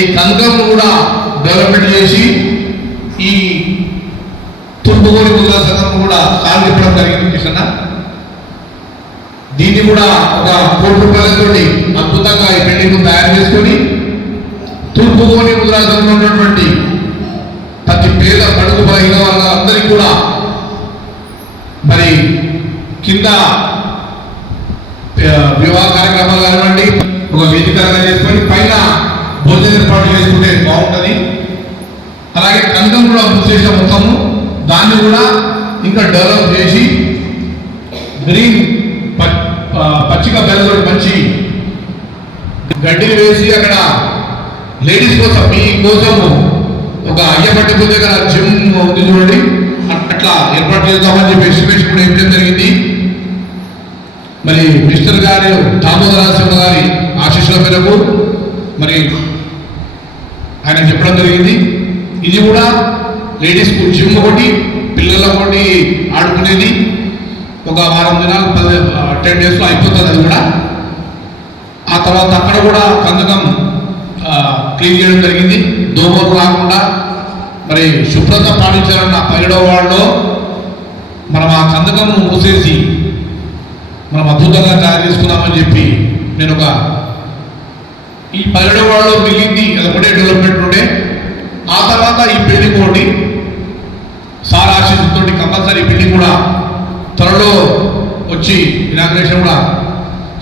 ఈ కందం కూడా డెవలప్మెంట్ చేసి ఈ తుంపుగోడి ముద్రా సంఘం కూడా కాలు చెప్పడం జరిగింది కృష్ణ దీన్ని కూడా ఒక కోటి రూపాయలతో అద్భుతంగా ఈ బిల్డింగ్ తయారు చేసుకొని తూర్పుగోని ముద్రా సంఘంలో ఉన్నటువంటి ప్రతి పేద పడుగు బలహీన వాళ్ళందరికీ కూడా మరి కింద ఆ, వివాహ కార్యక్రమాలు కానివ్వండి ఒక వేదికగా చేసుకొని పైన భోజన ఏర్పాటు చేసుకుంటే బాగుంటుంది అలాగే కందం కూడా బుక్ చేసిన మొత్తము. దాన్ని కూడా ఇంకా డెవలప్ చేసి గ్రీన్ పచ్చిక బెల్లలో మంచి గడ్డిని వేసి అక్కడ లేడీస్ కోసం మీ కోసము ఒక అయ్యపట్టి పూజ దగ్గర జిమ్ ఉంది చూడండి. అట్లా ఏర్పాటు చేద్దామని చెప్పి ఎస్టిమేషన్ కూడా ఇవ్వడం జరిగింది. మరి మిస్టర్ గారు దామోదరాశ్రమ గారి ఆశీస్సుల మేరకు మరి ఆయన చెప్పడం జరిగింది. ఇది కూడా లేడీస్ జిమ్ ఒకటి పిల్లల ఒకటి ఆడుకునేది. ఒక వారం దినాలు పది టెన్ డేస్లో అయిపోతుంది అది కూడా. ఆ తర్వాత అక్కడ కూడా కందకం క్లీన్ చేయడం జరిగింది. దోమలు రాకుండా మరి శుభ్రత పాటించాలన్న పదిహేడవ వాళ్ళలో మనం ఆ కందకం మూసేసి మనం అద్భుతంగా తయారు చేసుకున్నామని చెప్పి నేను ఒక ఈ పదిహేడవ వాళ్ళు మిగిలింది ఒకటే డెవలప్మెంట్ ఉండే ఆ తర్వాత ఈ బిల్డింగ్ కోటి సార్ ఆశీస్సుతో కంపల్సరీ బిల్డింగ్ కూడా త్వరలో వచ్చి ఇనాగ్రేషన్ కూడా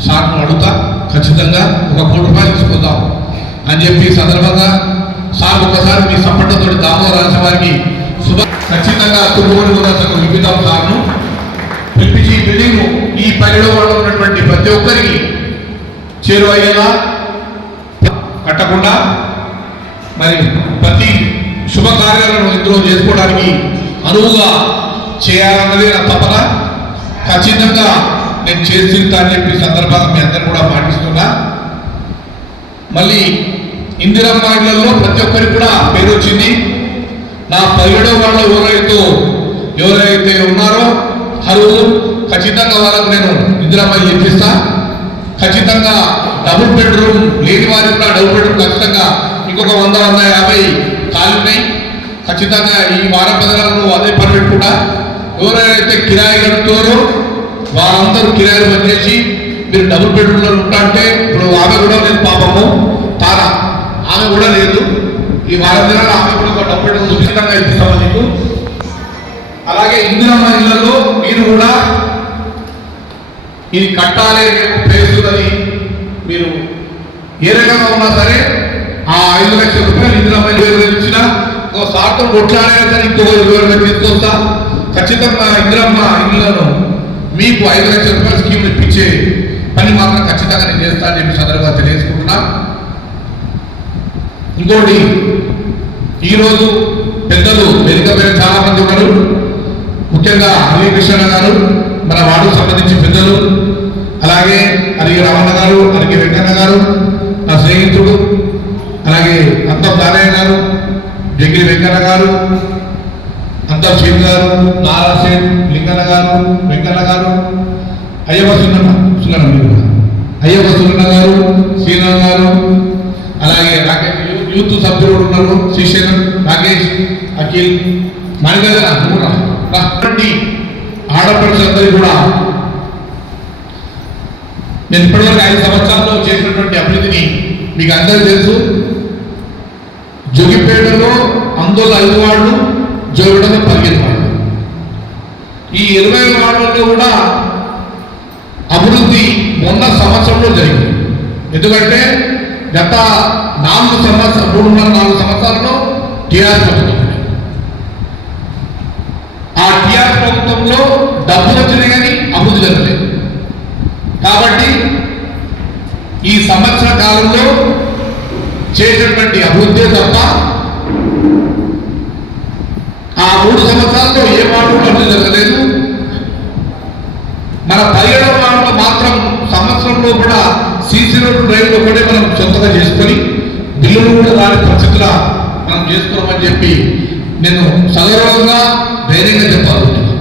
సార్ను అడుగుతా. ఖచ్చితంగా ఒక కోటి రూపాయలు తీసుకుందాం అని చెప్పి సందర్భంగా సార్ ఒకసారి మీ సంపటతో దామోదర రాసిన వారికి శుభ ఖచ్చితంగా తుమ్మూరి కూడా విభితం సార్ను. పిలిపించి ఈ బిల్డింగ్ ఈ పల్లెలో ఉన్నటువంటి ప్రతి ఒక్కరికి చేరువయ్యేలా కట్టకుండా మరి ప్రతి శుభకార్యాలను ఇందులో చేసుకోవడానికి అనువుగా చేయాలన్నది నా తపన. ఖచ్చితంగా నేను చేసి అని చెప్పి ఈ సందర్భంగా మీ అందరు కూడా పాటిస్తున్నా. మళ్ళీ ఇందిరమ్మ ఇళ్ళలో ప్రతి ఒక్కరికి కూడా పేరు వచ్చింది. నా పదిహేడో వాళ్ళు ఎవరైతే ఎవరైతే ఉన్నారో అరువులు ఖచ్చితంగా వాళ్ళకు నేను ఇందిరమ్మ ఇల్లు ఇప్పిస్తా. ఖచ్చితంగా డబుల్ బెడ్రూమ్ లేని వారికి కూడా డబుల్ బెడ్రూమ్ ఖచ్చితంగా ఇంకొక వంద వంద యాభై కాలున్నాయి. ఖచ్చితంగా ఈ వారం పదనాలు అదే పని పెట్టుకుంటా ఎవరైతే కిరాయి కడుతారో వారందరూ కిరాయిలు వచ్చేసి మీరు డబుల్ బెడ్రూమ్లో ఉంటా అంటే ఇప్పుడు ఆమె కూడా లేదు పాపము. తారా ఆమె కూడా లేదు. ఈ వారం దినాలు ఆమె కూడా ఒక డబుల్ బెడ్రూమ్ ఉచితంగా ఇస్తాము నీకు అలాగే ఇందిరమ్మ ఇళ్ళలో మీరు కూడా ఇది కట్టాలి ప్లేస్ ఉన్నది మీరు ఏ రకంగా ఉన్నా సరే ఆ ఐదు లక్షల రూపాయలు ఇందిరమ్మ మంది ఇచ్చిన ఓ సార్తో కొట్లాడే కానీ ఇంకో వివరంగా తీసుకొస్తా? ఖచ్చితంగా ఇందిరమ్మ ఇళ్ళను మీకు ఐదు లక్షల రూపాయల స్కీమ్ ఇప్పించే పని మాత్రం ఖచ్చితంగా నేను చేస్తా చెప్పి సందర్భంగా తెలియజేసుకుంటున్నా. ఇంకోటి ఈరోజు పెద్దలు వేదిక మీద చాలా మంది ఉన్నారు. ముఖ్యంగా అలీ కృష్ణ గారు మన వార్డుకు సంబంధించి పెద్దలు అలాగే అరిగి రమణ గారు అరిగి వెంకన్న గారు నా స్నేహితుడు అలాగే అంతం నారాయణ గారు జగిరి వెంకన్న గారు అంతం సింగ్ గారు నారా సేన్ లింగన్న గారు వెంకన్న గారు అయ్యప్ప సున్న సున్న అయ్యప్ప సున్న గారు శ్రీనాథ్ గారు అలాగే రాకేష్ యూత్ సభ్యులు ఉన్నారు. శ్రీశైలం రాకేష్ అఖిల్ మణిగల ఆడపడుచులందరూ కూడా నేను ఇప్పటివరకు ఐదు సంవత్సరాల్లో చేసినటువంటి అభివృద్ధిని మీకు అందరూ తెలుసు. జగిపేటలో అందులో ఐదు వార్డు జోగిపేటలో పదిహేను వార్డు ఈ ఇరవై వార్డుల్లో కూడా అభివృద్ధి మొన్న సంవత్సరంలో జరిగింది. ఎందుకంటే గత నాలుగు సంవత్సరం మూడున్నర నాలుగు సంవత్సరాల్లో టీఆర్ ప్రభుత్వం ఆ టీఆర్ ప్రభుత్వంలో డబ్బులు వచ్చినాయి కానీ అభివృద్ధి జరగలేదు. కాబట్టి ఈ సంవత్సర కాలంలో చేసినటువంటి అభివృద్ధి తప్ప ఆ మూడు సంవత్సరాల్లో ఏ మాట అభివృద్ధి జరగలేదు. మన పదిహేడవ వారంలో మాత్రం సంవత్సరంలో కూడా సీసీ రోడ్డు డ్రైవ్ ఒకటే మనం సొంతగా చేసుకొని బిల్లులు కూడా రాని పరిస్థితుల మనం చేసుకోమని చెప్పి నేను సగర్వంగా ధైర్యంగా చెప్పాలనుకుంటున్నాను.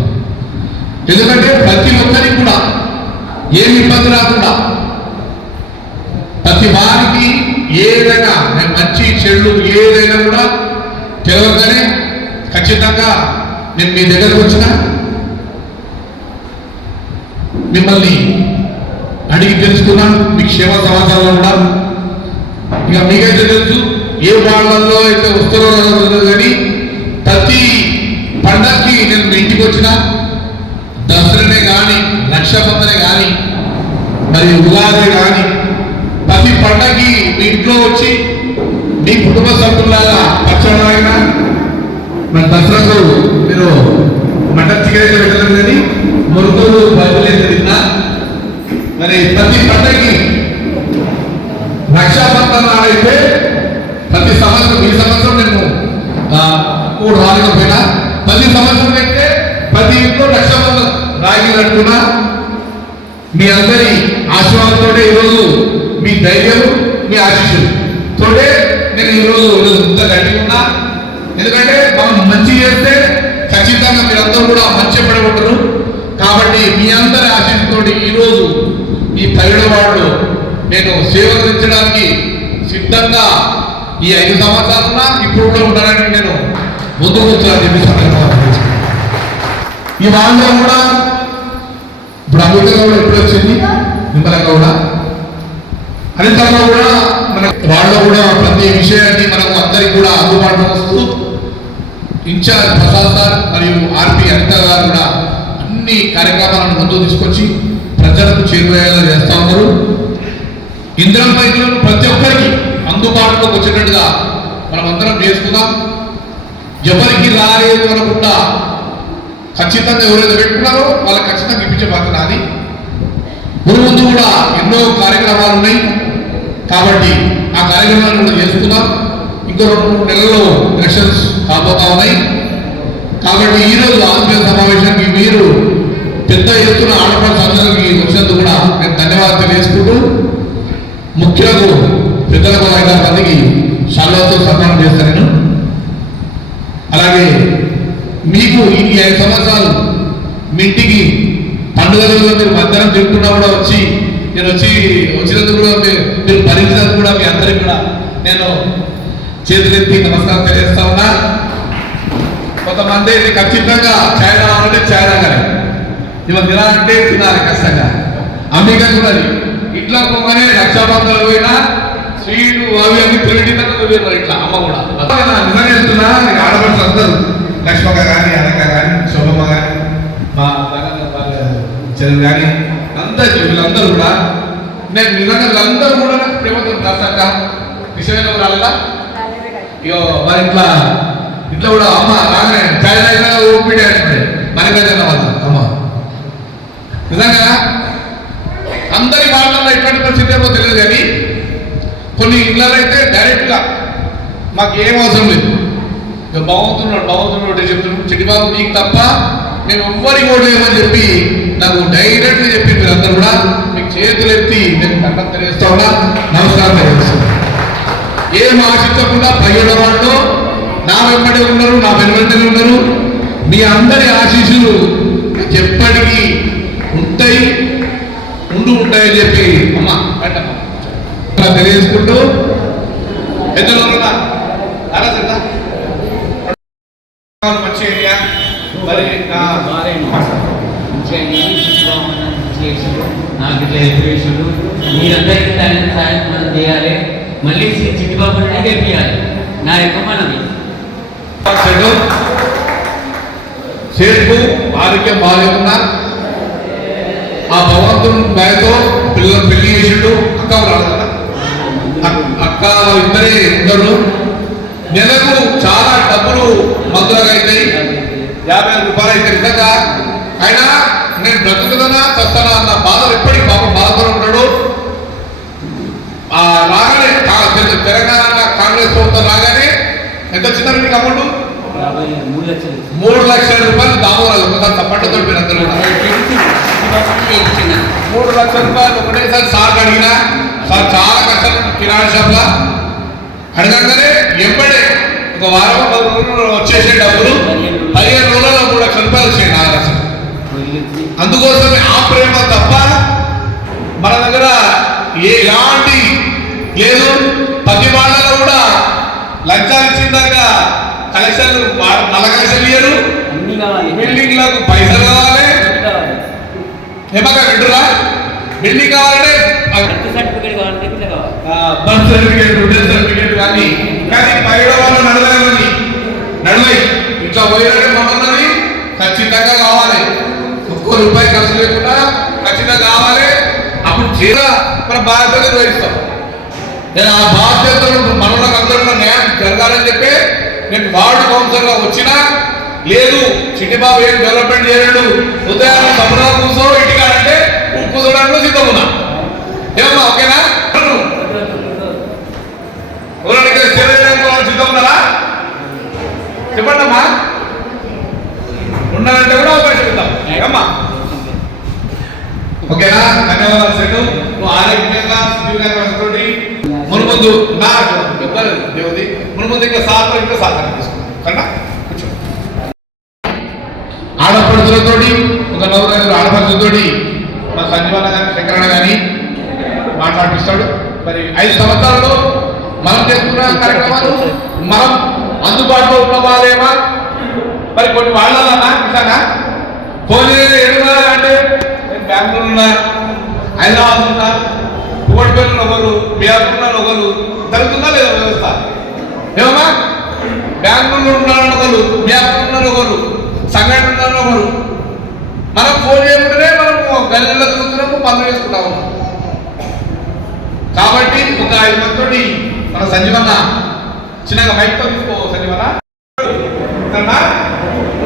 ఎందుకంటే ప్రతి ఒక్కరికి కూడా ఏమి ఇబ్బంది రాకుండా ప్రతి వారికి ఏదైనా మంచి చెడు ఏదైనా కూడా తెలవగానే ఖచ్చితంగా నేను మీ దగ్గరకు వచ్చిన మిమ్మల్ని అడిగి తెలుసుకున్నా మీ క్షేమ సమాచారం కూడా ఇక మీకైతే తెలుసు ఏ వాళ్ళల్లో అయితే వస్తారో కానీ ప్రతి పండగకి నేను మీ ఇంటికి వచ్చిన దసరానే కానీ రక్షాబంధనే కానీ మరి ఉగాది కానీ పండగకి మీ ఇంట్లో వచ్చి మీ కుటుంబ సభ్యులాగా పచ్చడి తాగినా మరి దసరాకు మీరు మటన్ చికెన్ అయితే పెట్టలేదు కానీ మురుకులు బైబుల్ తిన్నా? మరి ప్రతి పండగకి రక్షాబంధన నాడైతే ప్రతి సంవత్సరం ఈ సంవత్సరం నేను ఆ, కూడా రాలేకపోయినా ప్రతి సంవత్సరం అయితే ప్రతి ఇంట్లో రక్షాబంధన రాగినట్టున్నా మీ అందరి ఆశీర్వాదంతో ఈరోజు ధైర్యం మీ ఆశీస్సులు. తోడే నేను ఈరోజు ఈరోజు ఇంత గట్టిగా ఉన్నా. ఎందుకంటే మనం మంచి చేస్తే ఖచ్చితంగా మీరందరూ కూడా మంచి పడగొట్టరు. కాబట్టి మీ అందరి ఆశీస్సుతోటి ఈరోజు ఈ పైడవాళ్ళు నేను సేవరించడానికి సిద్ధంగా ఈ ఐదు సంవత్సరాలున్నా ఇప్పుడు కూడా ఉండడానికి నేను ముందుకు వచ్చాను చెప్పి ఈ వాళ్ళు కూడా ఇప్పుడు అమృత కూడా ఎప్పుడు వచ్చింది నిమ్మల గౌడ ఫలితంగా కూడా మన వాళ్ళు కూడా ప్రతి విషయాన్ని మనకు అందరికి కూడా అందుబాటులో వస్తూ ఇన్ఛార్జ్ ప్రసాద్ సార్ మరియు ఆర్పి అనిత గారు కూడా అన్ని కార్యక్రమాలను ముందుకు తీసుకొచ్చి ప్రజలకు చేరువేలా చేస్తా ఉన్నారు. ఇంద్రం వైద్యులను ప్రతి ఒక్కరికి అందుబాటులోకి వచ్చేటట్టుగా మనం అందరం చేసుకుందాం. ఎవరికి రాలేదు అనుకుంటా ఖచ్చితంగా ఎవరైతే పెట్టుకున్నారో వాళ్ళకి ఖచ్చితంగా ఇప్పించే బాధ్యత అది ముందు ముందు కూడా ఎన్నో కార్యక్రమాలు ఉన్నాయి. కాబట్టి ఆ కార్యక్రమాన్ని కూడా చేస్తున్నాం ఇంకో రెండు మూడు నెలల్లో ఎలక్షన్స్ కాబోతా ఉన్నాయి. కాబట్టి ఈ రోజు ఆత్మీయ సమావేశానికి మీరు పెద్ద ఎత్తున ఆడపడి అందరికి వచ్చినందుకు కూడా నేను ధన్యవాదాలు తెలియజేసుకుంటూ ముఖ్యులకు పెద్దలకు ఐదారు మందికి శాలతో సన్మానం చేస్తాను నేను. అలాగే మీకు ఈ ఐదు సంవత్సరాలు మీ ఇంటికి పండుగ రోజుల్లో మీరు మధ్యాహ్నం తింటున్నా కూడా వచ్చి నేను వచ్చి వచ్చినందుకు కూడా మీరు మీరు భరించినందుకు కూడా మీ అందరికి కూడా నేను చేతులెత్తి నమస్కారం తెలియజేస్తా ఉన్నా. కొంతమంది ఇది ఖచ్చితంగా ఛాయ్ తాగాలంటే ఛాయ్ తాగాలి. ఇవాళ తినాలంటే తినాలి ఖచ్చితంగా అంబికా కూడా ఇట్లా పోగానే రక్షాబంధాలు పోయినా స్వీట్ అవి అన్ని తిరిగినాక పోయినారు ఇట్లా అమ్మ కూడా. నిజంగా చెప్తున్నా నీకు ఆడపడుచు అందరూ. లక్ష్మక్క కానీ అనక కానీ శోభమ్మ కానీ మా చెల్లెలు కానీ అందరు వీళ్ళందరూ కూడా నేను నిజంగా వీళ్ళందరూ కూడా నాకు ప్రేమతో దాసక్క విషయంలో రాలేదా ఇగో మరి ఇట్లా ఇట్లా కూడా అమ్మ రాగానే చాయ్ తాగినా ఊపిడి అంటే మనకి వాళ్ళు అమ్మ. నిజంగా అందరి వాళ్ళలో ఎటువంటి పరిస్థితి ఏమో తెలియదు కానీ కొన్ని ఇళ్ళలో అయితే డైరెక్ట్గా మాకు ఏం అవసరం లేదు. ఇక బాగుతున్నాడు బాగుతున్నాడు చెప్తున్నాడు చెట్టిబాబు నీకు తప్ప నేను ఎవ్వరికి కూడా చెప్పి నాకు డైరెక్ట్గా చెప్పి మీరందరూ కూడా మీకు చేతులు ఎత్తి నేను దండం తెలియజేస్తా ఉన్నా. నమస్కారం తెలియజేస్తాను ఏం ఆశించకుండా పైన వాళ్ళు నా వెంబడి ఉన్నారు నా వెనువెంటనే ఉన్నారు. మీ అందరి ఆశీస్సులు ఎప్పటికీ ఉంటాయి ఉండు ఉంటాయని చెప్పి అమ్మ అట్లా తెలియజేసుకుంటూ పెద్దలు ఉన్నారా? రారా మంచి ఏరియా. నాకు ఎదురేషుడు మీరందరికీ దాని సాయం మనం చేయాలి. మళ్ళీ చిట్టిబాబు గెలిపించాలి నా యొక్క మనవి. ఆరోగ్యం బాగాలేకున్నా ఆ భగవంతుని దయతో పిల్లలు పెళ్ళి చేసిండు. అక్క అక్క. వాళ్ళిద్దరే ఉన్నారు నెలకు చాలా డబ్బులు మందులకు అవుతాయి యాభై ఐదు రూపాయలు అయితే నిజంగా. అయినా నేను బ్రతుకుదనా చస్తానా అన్న బాధలు ఎప్పటికి పాపం బాధపడి ఉంటాడు ఆ రాగానే తెలంగాణ కాంగ్రెస్ ప్రభుత్వం రాగానే ఎంత వచ్చిందండి మీకు అమౌంట్? మూడు లక్షల రూపాయలు దామోరాలు ఒకసారి తప్పట్టుతో మీరందరూ మూడు లక్షల రూపాయలు ఒకటేసారి సార్ అడిగినా సార్ చాలా కష్టం కిరాణా షాప్లా. అడగగానే ఎంబడే ఒక వారం పది రోజులు వచ్చేసే డబ్బులు పదిహేను రోజుల్లో మూడు లక్షల రూపాయలు వచ్చాయి నా లక్షలు ఇల్లు అందుకోసమే ఆ ప్రేమ తప్ప మన దగ్గర ఏ ఎలాంటి లేదు. ప్రతి వాళ్ళలో కూడా లంచాలు ఇచ్చిందాక కలెక్షన్లు వా- నల్ల కలెక్షన్ ఇయ్యరు. బిల్డింగ్లకు పైసలు కావాలి. ఏమన్నా వింటురా బిల్డింగ్ కావాలంటే బర్త్ సర్టిఫికేట్ కావాలంటే ఇట్లా కావాలి. బర్త్ సర్టిఫికేట్ డెత్ సర్టిఫికేట్ కానీ కానీ పైడవాళ్ళు నడవలేమని నడవై ఇట్లా పోయినట్టే మమ్మల్ని ఖచ్చితంగా కావాలి. ఒక్కో రూపాయి ఖర్చు లేకుండా ఖచ్చితంగా కావాలి. అప్పుడు చీర మన బాధ్యత నిర్వహిస్తాం నేను ఆ బాధ్యతలు మనలో అందరూ న్యాయం జరగాలని చెప్పి నేను వార్డు కౌన్సిలర్గా వచ్చినా లేదు చిట్టిబాబు ఏం డెవలప్మెంట్ చేయలేడు ఉదయాన్నే సభలో కూర్చో ఇంటికాడంటే కూర్చోడానికి సిద్ధం ఉన్నా ఏమమ్మా ఓకేనా ఎవరైనా సేవ చేయడానికి వాళ్ళు సిద్ధం ఉన్నారా చెప్పండి అమ్మా ఉన్నారంటే కూడా అవకాశం ఇద్దాం ఏమ్మా ఓకేనా ధన్యవాదాలు సెటు నువ్వు ఆరోగ్యంగా శుద్ధిగా కష్టపడి మునుముందు నా చెప్తారు దేవుడి మునుముందు ఇంకా సాధన ఇంకా సాధన తీసుకున్నాం కన్నా కూర్చో ఆడపడుచులతోటి ఒక నలుగురు ఆడపడుచులతోటి మన సంజీవన కానీ శంకరణ కానీ మాట్లాడిస్తాడు మరి ఐదు సంవత్సరాలు మనం చేసుకున్న కార్యక్రమాలు మనం అందుబాటులో ఉన్న వాళ్ళేమా మరి కొన్ని వాళ్ళన్నా ఇస్తానా పోనీ ఏడున్నా అంటే నేను బెంగళూరు ఉన్నా హైదరాబాద్ ఉన్నా కువట్పల్లిలో మీ బీహార్లో ఒకరు జరుగుతుందా లేదా వ్యవస్థ? ఏమమ్మా? బెంగళూరులో ఉన్నారని ఒకరు బీహార్లో ఉన్నారు ఒకరు సంఘటన ఉన్నారు ఒకరు. మనం ఫోన్ చేయకుండానే మనం గల్లెల్లో తిరుగుతున్నాము పనులు వేసుకుంటాము. కాబట్టి ఒక ఐదు మందితోటి మన సంజీవన్న చిన్నగా మైక్తో తీసుకో సంజీవన్న.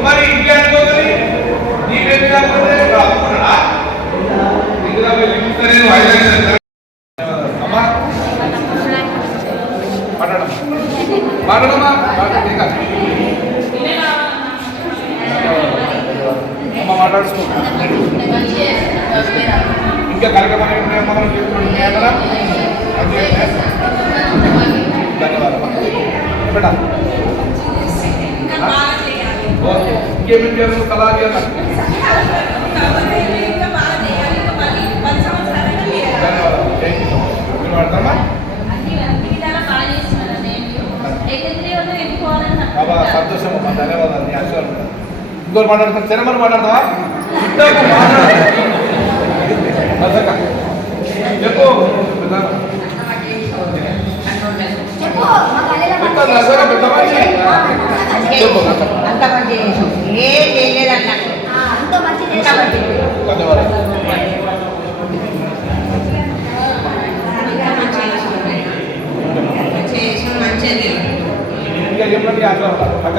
మరి ఇంకే అనుకోగలి నీ పేరు మీద నేను హైలైట్ చేస్తాను. అమ్మా మాట్లాడమ్మా ఇంకా. అమ్మ మాట్లాడుకో. ఇంకా కార్యక్రమాలు మనం చేసుకుంటున్నాం కదా? ధన్యవాదాలు. బేటా ఇంకేమేం చేయాలి? సలహా చేయాలి ఇంకోటి మాట్లాడతాను సినిమాలు మాట్లాడతావా ఇద్దరు మాట్లాడు. అదక్క. చెప్పు పెద్దమ్మ. పెద్ద నజర పెద్ద మనిషి. చెప్పు అంత మంచి ఏం చేయలేదన్న అంత మంచి ధన్యవాదాలు ఇంకా ఏమన్నా ఆశీర్వాదం అక్క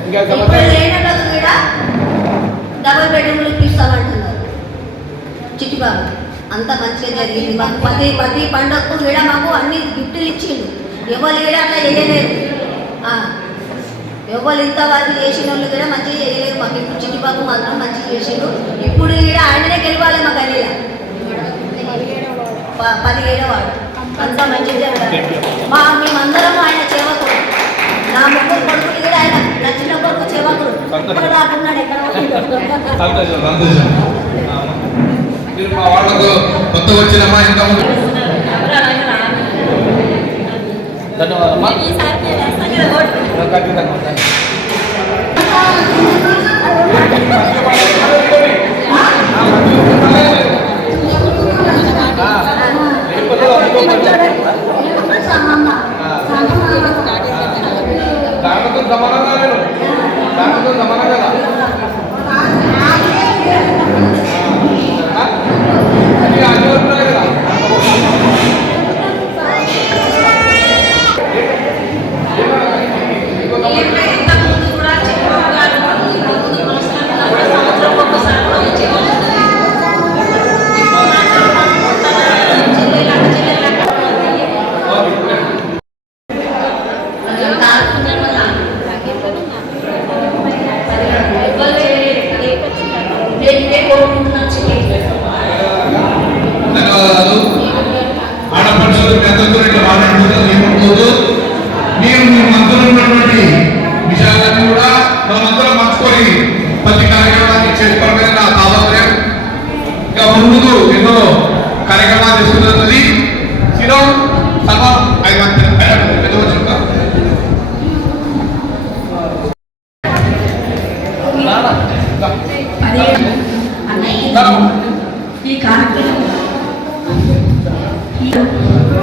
ఇంకా కూడా డబుల్ బెడ్రూమ్లు ఇప్పిస్తామంటున్నారు చిట్టిబాబు అంత మంచిగా జరిగింది. మాకు ప్రతి ప్రతి పండగకు కూడా మాకు అన్ని గిఫ్ట్లు ఇచ్చిండు. ఎవరు కూడా అట్లా చేయలేదు. ఎవరు ఇంతవరకు చేసిన వాళ్ళు కూడా మంచిగా చేయలేదు. మాకు ఇప్పుడు చిట్టిబాబు మాత్రం మంచిగా చేసిండు. ఇప్పుడు కూడా ఆయననే గెలవాలి మా గల్లీలో ప- పదిహేడో వాడు అంత మంచిగా మా మేమందరం ఆయన సేవకుడు నా ముగ్గురు కొడుకులు కూడా ఆయన రాకున్నాడు మీరు మా వాళ్ళకు ఇంకా ముందు ధన్యవాదమ్మా ఖచ్చితంగా దాంట్లో సమానంగా నేను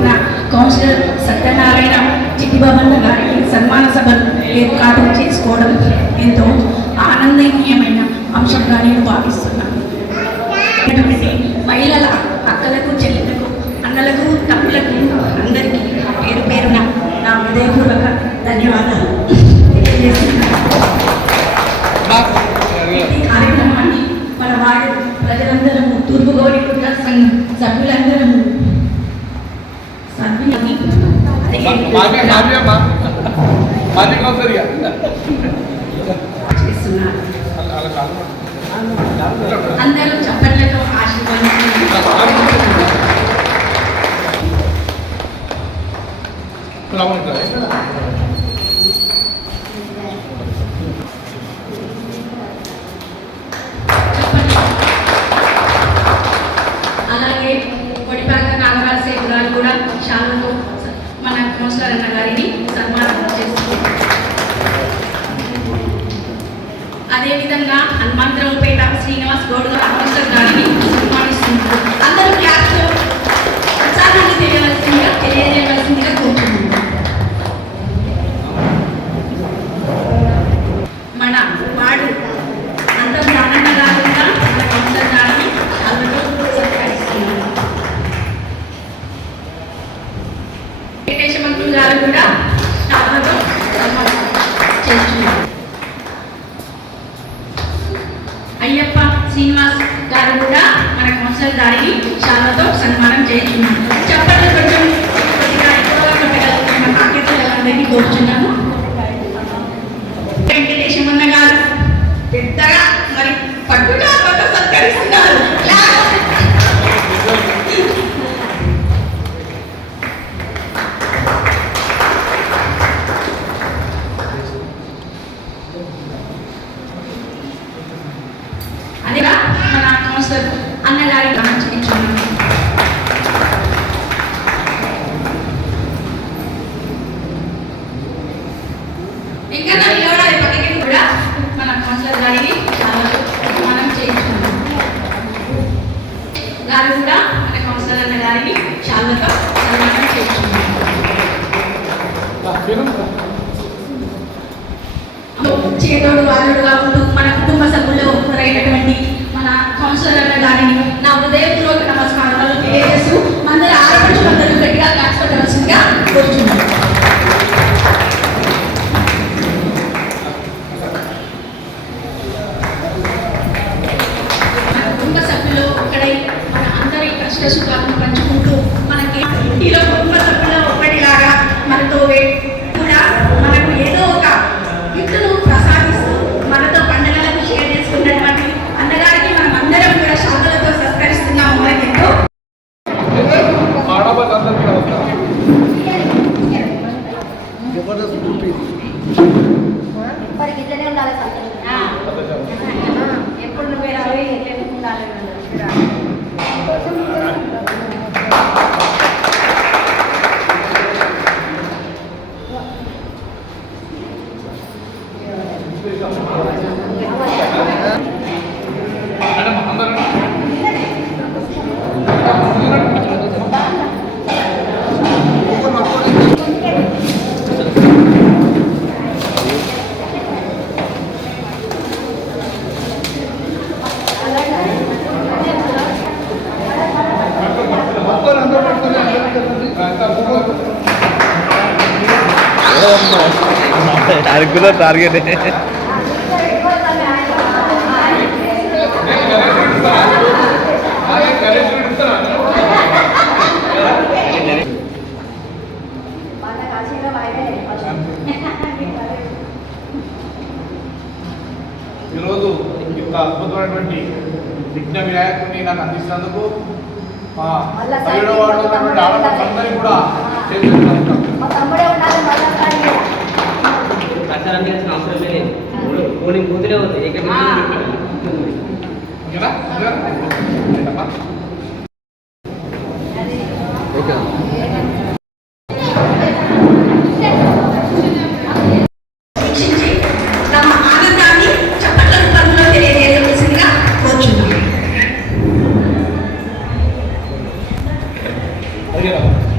నా కౌన్సిలర్ సత్యనారాయణ చిట్టిబాబన్న గారికి సన్మాన సభను ఏర్పాటు చేసుకోవడం ఎంతో ఆనందనీయమైన అంశంగా నేను భావిస్తున్నాను ఇటువంటి మహిళల అక్కలకు చెల్లెలకు అన్నలకు తమ్ములకు అందరికీ పేరు పేరున నా హృదయపూర్వక ధన్యవాదాలు. ఈ కార్యక్రమాన్ని మన వార్డు ప్రజలందరము తూర్పుగోడిగుట్ట సంఘం సభ్యులందరము సభ్యులని చేస్తున్నారు. అందరూ అలాగే కొడిపాక కామరాజు గారు కూడా శాలతో మన కౌన్సిలర్ అన్న గారిని సన్మానం చేస్తుంది. అదేవిధంగా హనుమంతరావుపేట శ్రీనివాస్ గౌడ్ గారు కౌన్సిలర్ గారిని సన్మానిస్తున్నారు అందరూ క్లాస్లో ఉత్సాహాన్ని తెలియవలసిందిగా తెలియజేయవలసిందిగా కోరుతున్నాను నాకైతే కోరుతున్నాను చేదోడు వాదుడుగా ఉంటూ మన కుటుంబ సభ్యుల్లో ఒకరైనటువంటి మన కౌన్సిలర్ అన్న గారిని నా హృదయపూర్వక నమస్కారాలు తెలియజేస్తూ అందరూ ఆడపడుచు అందరూ గట్టిగా క్లాస్ పెట్టవలసిందిగా కోరుచున్నాను మన కుటుంబ సభ్యులు ఒక్కడై మన అందరి కష్ట సుఖాలను పంచుకుంటూ మనకి ఇంటిలో కుటుంబ సభ్యులు ఒక్కటిలాగా మనతో వే- కూడా మనకు ఏదో ఒక గిఫ్ట్ను ప్రసాదిస్తూ మనతో పండుగలకు షేర్ చేసుకున్నటువంటి అన్నగారికి మనం అందరం కూడా శాంతలతో సత్కరిస్తున్నాము మనకి ఎంతో ఆడవాళ్ళందరికీ నమస్కారం ఇప్పటికి ఇట్లనే ఉండాలి సంతోషం ఎప్పుడు నువ్వే రావాలి ఎట్లనే ఉండాలి మేడం అందరూ రెగ్యులర్ టార్గెట్ ఈరోజు ఇంత అద్భుతమైనటువంటి విఘ్న వినాయకుడిని నాకు అందిస్తున్నందుకు మా ఉన్నటువంటి ఆడవాళ్ళందరికీ కూడా చేతులు రూపంలో తెలియజేయవలసిందిగా కోరుచున్నాను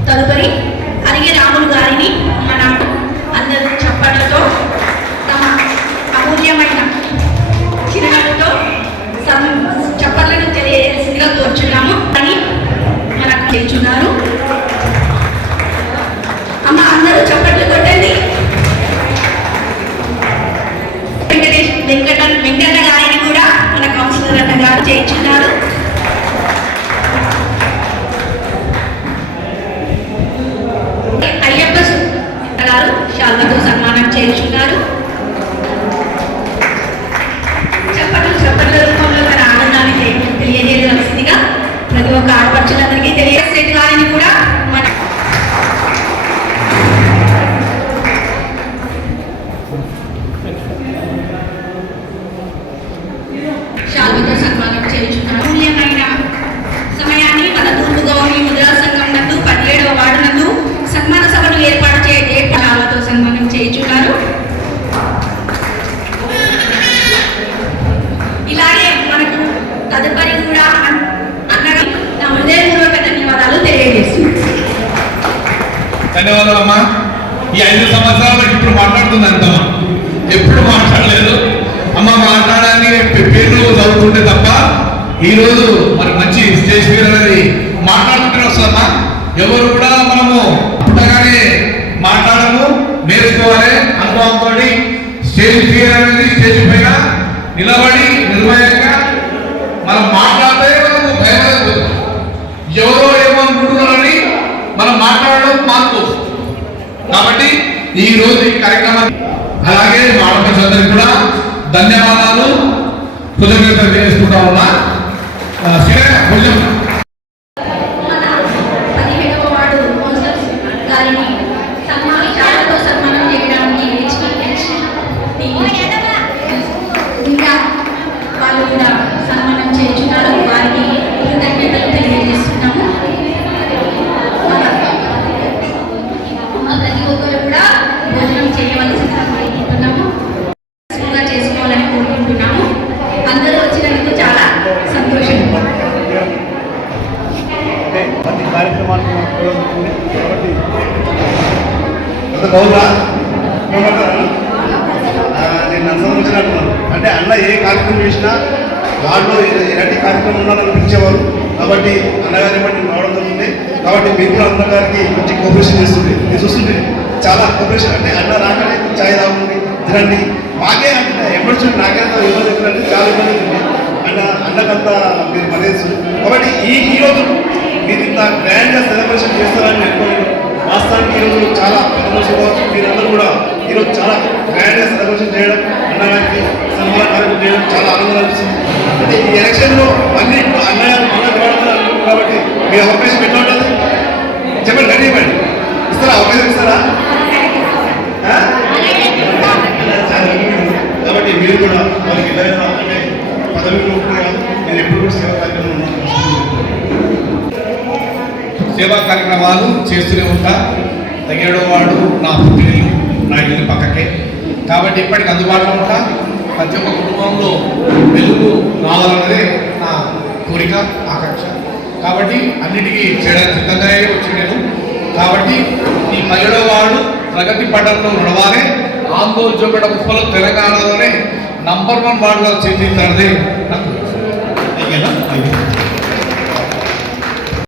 తదుపరి అరిగే రాములు గారిని మన అందరూ చప్పట్లతో ముఖ్యమైన చిరునవ్వుతో సం- చప్పట్లను తెలియజేసిందిగా కోరుచున్నాము. అని మనకు చేస్తున్నారు అమ్మ అందరూ చప్పట్లు కొట్టండి. వెంకటేష్ వెంకట వెంకట గారిని కూడా మన కౌన్సిలర్ అన్న గారు చేయించున్నారు. అయ్యప్ప సు- గారు శాల్వతో సన్మానం చేయించున్నారు. ప్రతి ఒక్క ఆడపడుచులందరికీ తెలియజేసే గారిని కూడా మన శాల్వతో సన్మానం చేయించున్నారు మూల్యమైన సమయాన్ని మన తూర్పు గౌరవ ముద్రా సంఘం నందు పదిహేడవ వార్డు నందు సన్మాన సభను ఏర్పాటు చే శాల్వతో సన్మానం చేయించున్నారు ఇలాగే మనకు తదుపరి కూడా అన్- అన్నగా నా హృదయపూర్వక ధన్యవాదాలు తెలియజేస్తున్నాను ధన్యవాదాలమ్మా ఈ ఐదు సంవత్సరాలు ఇప్పుడు మాట్లాడుతుంది అంతమ్మా ఎప్పుడు మాట్లాడలేదు అమ్మ మాట్లాడాలని పే- పేర్లు చదువుతుంటే తప్ప ఈ రోజు మరి మంచి స్టేజ్ ఫియర్ అనేది మాట్లాడుకుంటూనే వస్తుందమ్మా ఎవరు కూడా మనము పుట్టగానే మాట్లాడము నేర్చుకోవాలి అనుభవంతో స్టేజ్ ఫియర్ అనేది స్టేజ్ పైన నిలబడి నిర్భయంగా మనం మాట్లాడితే మనకు భయపడదు ఎవరో ఏమో అనుకుంటున్నారని మనం మాట్లాడడం మానుకోవచ్చు కాబట్టి ఈ రోజు ఈ కార్యక్రమాన్ని అలాగే మా ఆడపడుచులందరికీ కూడా ధన్యవాదాలు. కృతజ్ఞతలు తెలియజేసుకుంటా ఉన్నా. ఆ, కొంచెం మన పదిహేడవ వార్డు కౌన్సిలర్ గారిని సన్మాన శాలతో సన్మానం చేయడానికి హెచ్పిహెచ్ ఇంకా వాళ్ళు కూడా సన్మానం చేస్తున్నారు వారికి కృతజ్ఞతలు తెలియజేస్తున్నాము మన- మన ప్రతి ఒక్కరు కూడా భోజనం చేయవలసిందిగా కోరుకుంటున్నాము సులువుగా చేసుకోవాలని కోరుకుంటున్నాము అందరూ వచ్చినందుకు చాలా సంతోషం అంటే అన్ని కార్యక్రమాలకు మనం ఉపయోగపడుతుంది కాబట్టి కొంత నేను నన్ను అంటే అన్న ఏ కార్యక్రమం చేసినా దాంట్లో ఎలాంటి కార్యక్రమం ఉన్నా పిలిచేవారు కాబట్టి అన్నగారి బట్టి రావడం జరుగుతుంది కాబట్టి మీరు కూడా అన్నగారికి మంచి కోఆపరేషన్ చేస్తుంది. నేను చూస్తుంటే చాలా కోఆపరేషన్ అంటే అన్న రాకనే ఛాయ్ తాగుతుంది. తినండి. మాకే అంటే ఎమర్జెన్సీ నాకే అంత ఇబ్బంది అవుతుందంటే చాలా ఇబ్బంది అవుతుంది అన్న అన్నకంతా మీరు మరేసు కాబట్టి ఈ ఈ రోజు మీరు ఇంత గ్రాండ్గా సెలబ్రేషన్ చేస్తారని అనుకోలేదు వాస్తవానికి ఈరోజు చాలా సంతోషంగా మీరందరూ కూడా ఈరోజు చాలా గ్రాండ్గా సెలబ్రేషన్ చేయడం అన్నగారికి సన్మాన కార్యక్రమం చేయడం చాలా ఆనందం అనిపిస్తుంది. అంటే ఈ ఎలక్షన్లో అన్ని ఇప్పుడు అన్నగారు కాబట్టి మీ అవకాశం ఎట్లా ఉంటుంది చెప్పండి రెడీ ఇవ్వండి ఇస్తారా అవకాశం ఇస్తారా ఆ? కాబట్టి మీరు కూడా వారికి ఏదైనా అంటే పదవిలో ఉంటే కాదు మీరు ఎప్పుడు కూడా సేవా కార్యక్రమం ఉన్నారు సేవా కార్యక్రమాలు చేస్తూనే ఉంటా. తగ్గేడో వాడు నా పుట్టినిల్లు నా ఇల్లు పక్కకే. కాబట్టి ఇప్పటికి అందుబాటులో ఉంటా. ప్రతి ఒక్క కుటుంబంలో వెలుగు రావాలన్నదే నా కోరిక ఆకాంక్ష. కాబట్టి అన్నిటికీ చేయడానికి సిద్ధంగానే వచ్చి నేను. కాబట్టి ఈ పల్లెడో వాడు ప్రగతి పట్టణంలో నడవాలి. ఆందోళన చూపడం ఉత్పలం తెలంగాణలోనే నంబర్ వన్ వార్డుగా చేసి నా